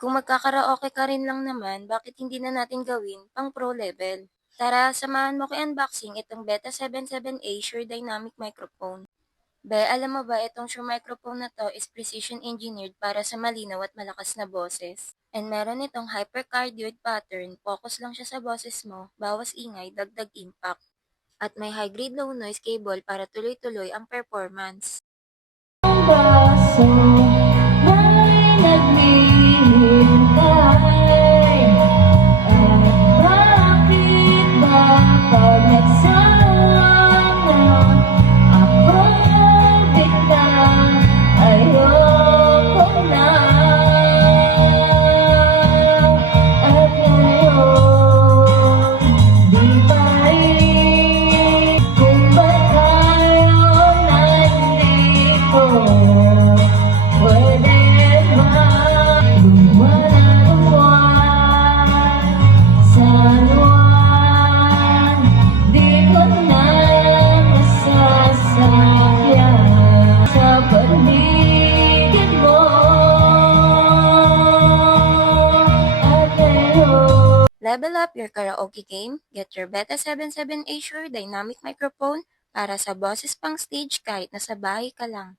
Kung magkakaraoke ka rin lang naman, bakit hindi na natin gawin pang pro level? Tara, samahan mo kay unboxing itong Beta 77A Shure Dynamic Microphone. Be, alam mo ba itong Shure microphone na to is precision engineered para sa malinaw at malakas na boses. And meron itong hypercardioid pattern, focus lang siya sa boses mo, bawas ingay, dagdag impact. At may high-grade low noise cable para tuloy-tuloy ang performance. Baso may naghihintay. At bakit ba pag nagsawa na ako bigla ayoko na. At ngayon di pa rin kung ba't ayaw na hindi ko pwede ba lumawan sa luwan? Di ko na masasakyan sa paligid mo. At ngayon Level up your karaoke game, get your Beta 77A Shure Dynamic Microphone para sa boses pang stage kahit nasa bahay ka lang.